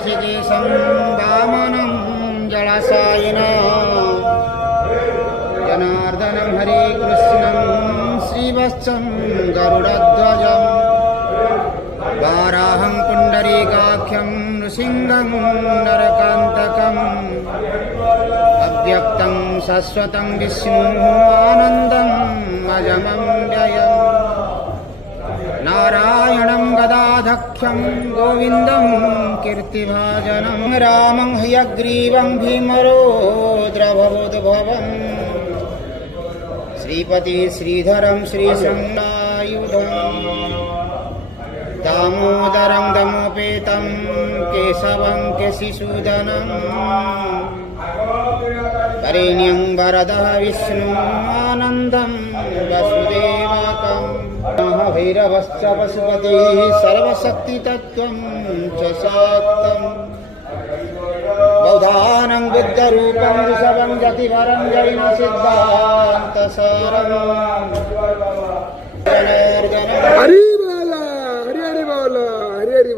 ऋषिकेशं वामनं जलाशयिनं जनार्दनं हरे कृष्णं श्रीवत्सं गरुडध्वजं वाराहं पुण्डरीकाख्यं नृसिंहं नरकान्तकम् अव्यक्तं शाश्वतं विष्णुः आनन्दम् अजमं व्ययम् नारायणं गदाधक्ष्यं गोविन्दं कीर्तिभाजनं रामं हयग्रीवं भीमरोद्रभवोद्भवम् श्रीपति श्रीधरं श्रीशङ्कायुधम् दामोदरं दमोपेतं केशवं केशिसूदनम् वरेण्यं वरदः विष्णु आनन्दं वसुदेवकम् भैरवश्च पशुपतिः सर्वशक्तितत्त्वं च शाक्तम् बौधानं बुद्धरूपं ऋषभं यतिवरं जैनसिद्धान्तसारम् हरि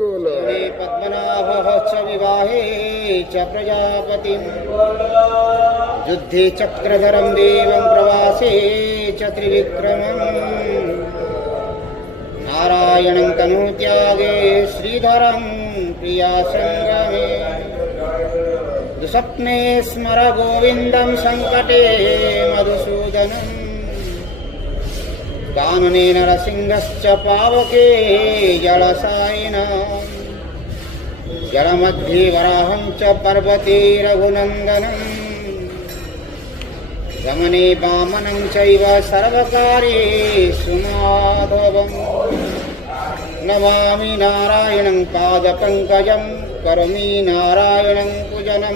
बोलो पद्मनाभः च विवाहे च प्रजापतिं युद्धे चक्रधरं देवं प्रवासे च त्रिविक्रमम् नारायणं तनुत्यागे श्रीधरं प्रियासङ्गमे दुःस्वप्ने स्मर गोविन्दं सङ्कटे मधुसूदनम् कानने नरसिंहश्च पावके जलसायिनः जलमध्ये वराहं च पर्वते रघुनन्दनम् गमने वामनं चैव सर्वकार्येषु माधवम् नमामि नारायणं पादपङ्कजं करोमि नारायणं पूजनम्।